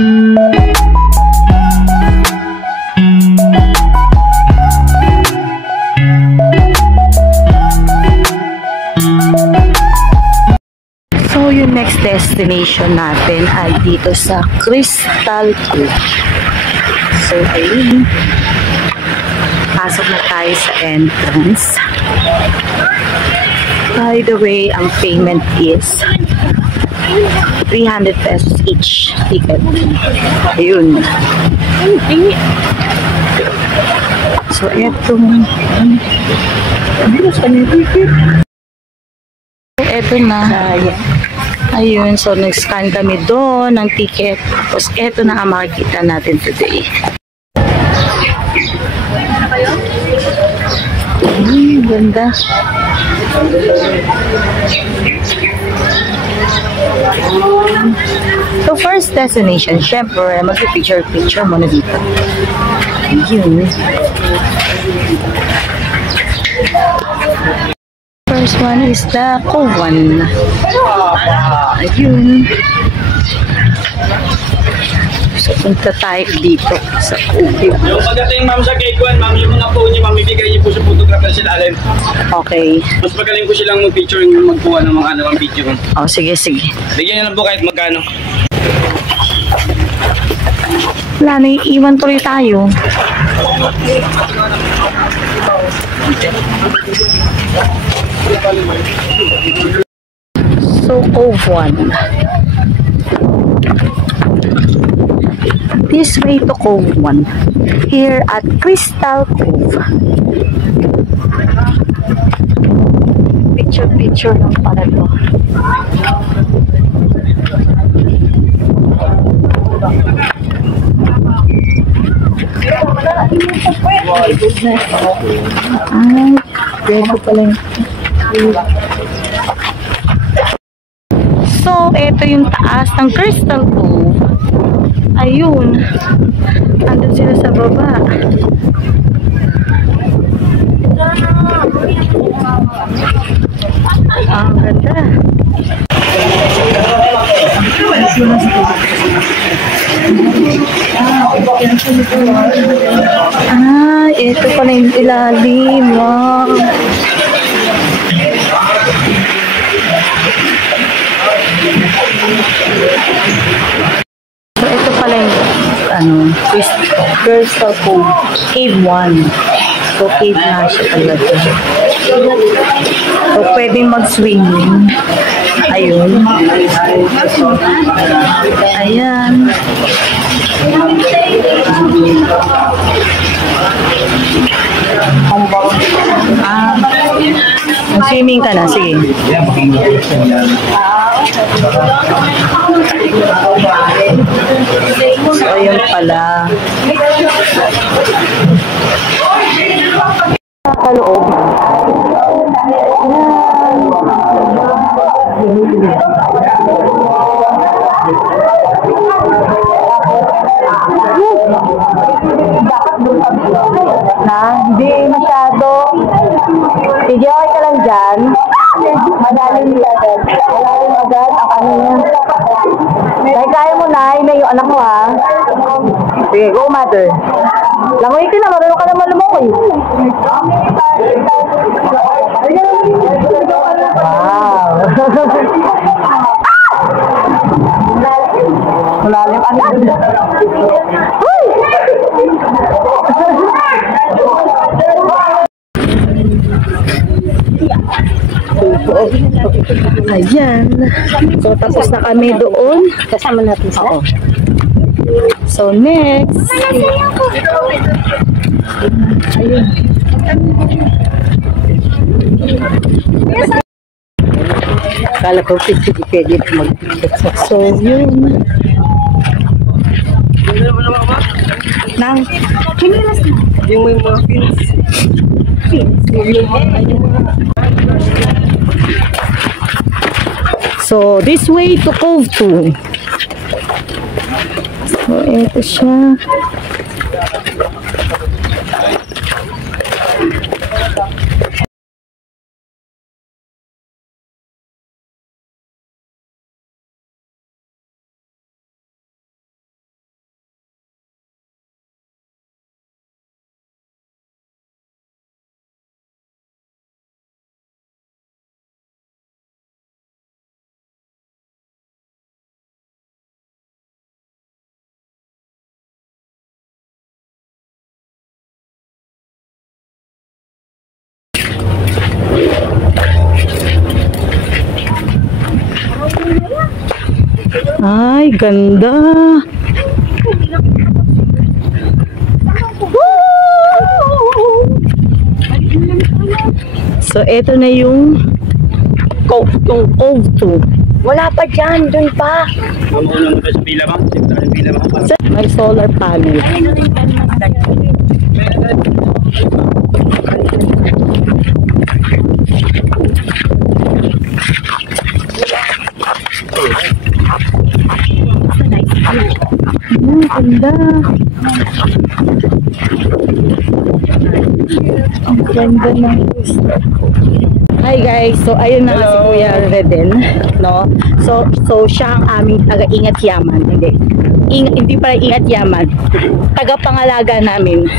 So, yung next destination natin ay dito sa Crystal Cove. So, ayun. Pasok na tayo sa entrance. By the way, ang payment is 300 pesos each ticket. Ayun. So, etong eto na. Ayun, so nag-scan kami doon ng ticket. Tapos eto na ang makikita natin today. Ganda. So first destination, syempre, mag-picture muna dito. Ayun. First one is the Cove one. Ayun. So, punta tayo dito sa Cove. Yung pagdating ma'am sa Cave 1, ma'am, yung mga phone niyo, ma'am, ibigay niyo po sa photographer sila alam. Okay. Mas magaling po silang mag-picture yung magkuha ng mga video. Oh, sige, sige. Bigyan niyo lang po kahit magkano. Wala, naiiwan tuloy tayo. So, Cove 1. This way to Cove 1. Here at Crystal Cove. Picture lang pala to. Ay, pwede pala yung... So, ito yung taas ng Crystal Cove. Ayun. Andun sila sa baba. Ang ganda. Ito pala yung ilalim. Wow. So, ito pala yung Crystal Cove Cave 1. So, cave na siya talaga. So, pwedeng mag-swimming. Ayun. Ayan. Swimming ka na, sige. So, ayun pala. Kaloob. Hindi masyado. Sige, okay ka lang dyan. Magaling agad. Magaling agad ang ano niya. Dahil kaya mo na, yung anak mo ha. Sige, go mother. Langoy ka na, marunong ka naman lumoy. Wow. Malalim anak. Uy! Ayan. So, tapos na kami doon. Kasama natin sila. Oo. So, next. Ayun. Kala ko pwede mag-picture. So, yun. Nang, yung may mga pins. So, this way to Cove 2. So, ito siya. Ay, ganda. So, eto na yung Cove 2. Wala pa dyan, dun pa. Mamuno mo sa pila, ma'am. Sa pila, ma'am. May solar panel. Ganda. Ang ganda ng Hi guys, so ayun na nga si Kuya Reden, no? So siya ang aming taga-ingat yaman, hindi pala ingat yaman, taga-pangalaga namin.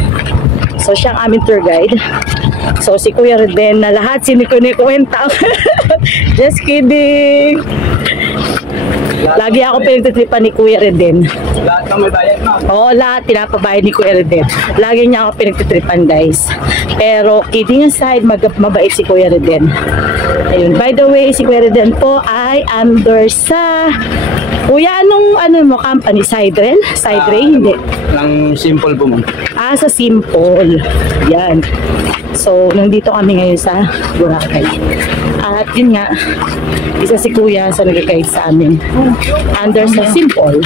So siya ang aming tour guide. So si Kuya Reden na lahat sinikukwenta. Just kidding. Lagi ako pinagtitripan ni Kuya Reden. Lahat ng may bayad, ma'am. Oo, lahat pinapabayad ni Kuya Reden. Lagi niya ako pinagtitripan, guys. Pero kidding aside, mabait si Kuya Reden. Ayun, by the way, si Kuya Reden po ay under sa Kuya, ano mo company? Sideray? Hindi. Ang simple po, ma'am. Sa Simple. Yan. So, nandito kami ngayon sa Boracay. At yun nga, isa si Kuya sa nag-guide sa amin. Under sa Simple.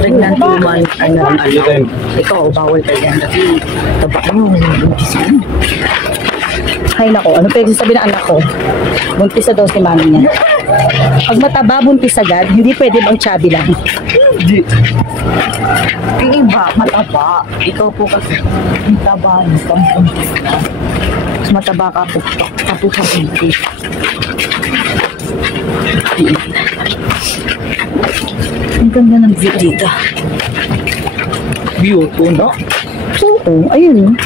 Pregnant woman. Ikaw, bawal ka yan. Taba mo. Ay nako, ano pwede sabihin ng anak ko? Buntis daw si mami niya. Pag mataba, buntis agad, hindi pwede bang chubby lang? Hindi. Ang iba, mataba. Ikaw po kasi, mataba. Mas mataba ka po. Tapos sa buntis. Ang ganda ng view dito. View po, no? Oo, ayun.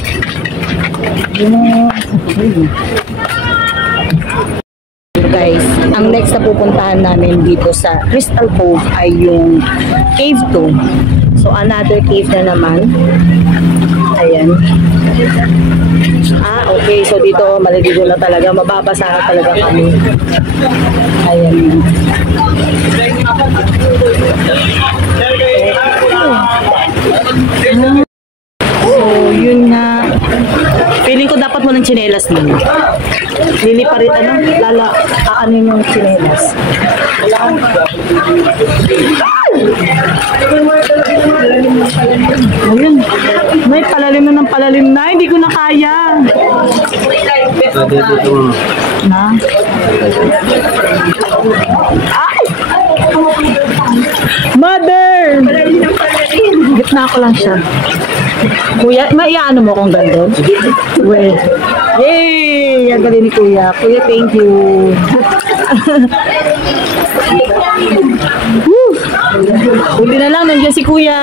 Guys, ang next na pupuntahan namin dito sa Crystal Cove ay yung Cave 2. So, another cave na naman. Ayan. Okay. So, dito maliligo na talaga. Mababasa na talaga kami. Ayan. So, yun nga. Feeling ko dapat mo ng tsinelas nun. Lili pa rin, ano yung tsinelas. Ayun. May palalim na ng palalim na. Hindi ko na kaya. Na? Ay! Mother! Gitna ko lang siya. Kuya, maiano mo kung gandun? Well, yay! Ang galing ni Kuya. Kuya, thank you. Buti na lang, nandiyan si Kuya.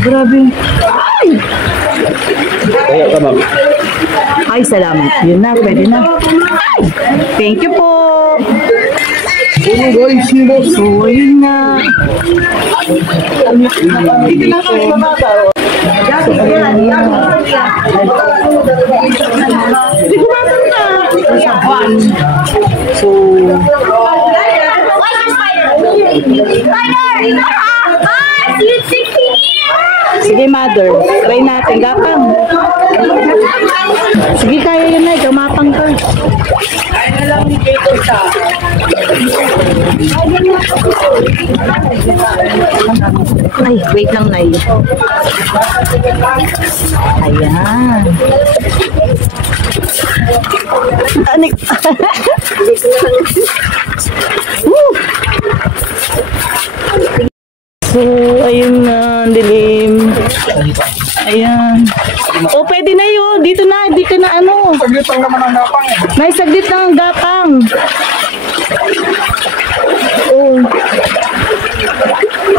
Grabe. Ay! Kaya ka, ma'am. Ay, salamat. Yun na, pwede na. Ay! Thank you po. So, yun na. Dito na kami mamata. Hindi ko matang na. So, sige, mother. Try natin. Gapang. Sige, kaya yun na. Gamapang ka. Ay, wait lang, Nay. Ayan. Anik. So, ayun na, dilim. Ayan. O, pwede na yun. Dito na, di ka na ano. Saglit lang naman ang gapang. May saglit lang ang gapang. Oh.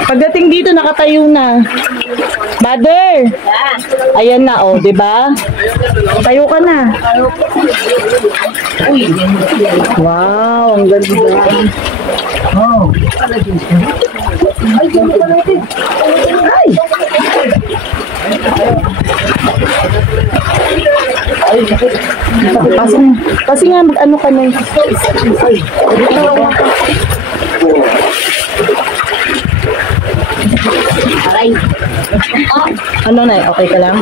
Pagdating dito, nakatayo na. Mother! Ayan na, oh, di ba? Tayo ka na. Uy. Wow, ang ganda. Oh. Ay! Kasi nga, mag-ano ka na. Ano na, okay ka lang?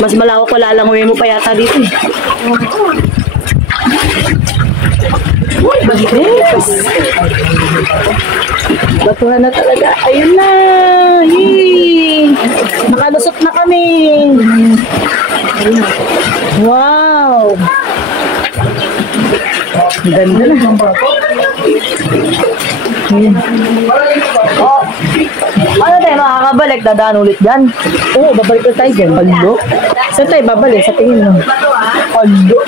Mas malawak pala lang mo pa yata dito. Yes. Batuhan na talaga. Ayun na. Yay! Nakalusot na kami. Wow. Ganda na. Ayan. Oh. Ano tayo makakabalik? Dadaan ulit dyan? Oo, babalik na tayo dyan. Palo. Saan tayo babalik? Sa tingin mo? Palo.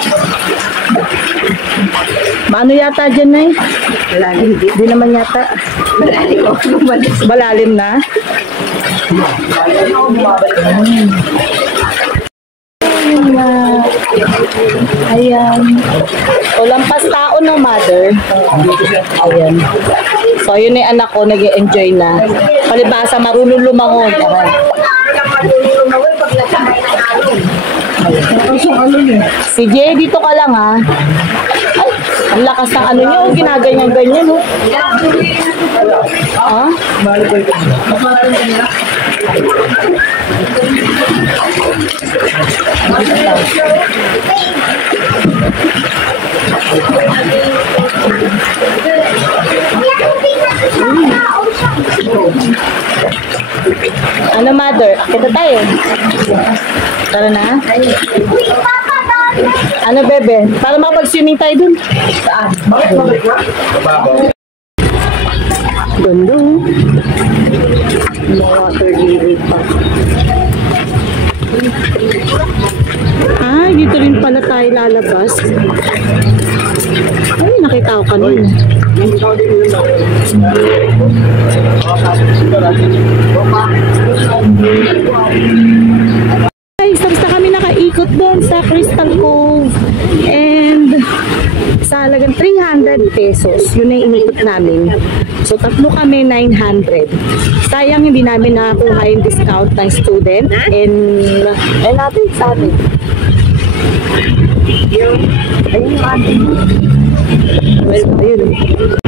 Maano yata dyan na eh? Malalim. Hindi naman yata. Malalim na? Ayan. So, lampas tao no, mother. Ayan. So, yun yung anak ko, nag-enjoy na. Palibasa, marunong lumangon. Si Jay, dito ka lang ha. Ay, ang lakas ng ano niyo, ginaganyan-ganyan no. Ha? Ano, mother? Akita tayo. Tara na. Ano, bebe? Para makapag-swimming tayo dun. Saan? Gundo. Water lily pa. Ah, dito rin pala tayo lalabas. Ay, nakita ko kanina. Guys, tapos na kami nakaikot doon sa Crystal Cove. And sa halagang 300 pesos, yun na yung inikot namin. So, tatlo kami, 900. Sayang hindi namin nakakuha yung discount ng student. And natin sa atin. Ayun yung atin. Well, ayun.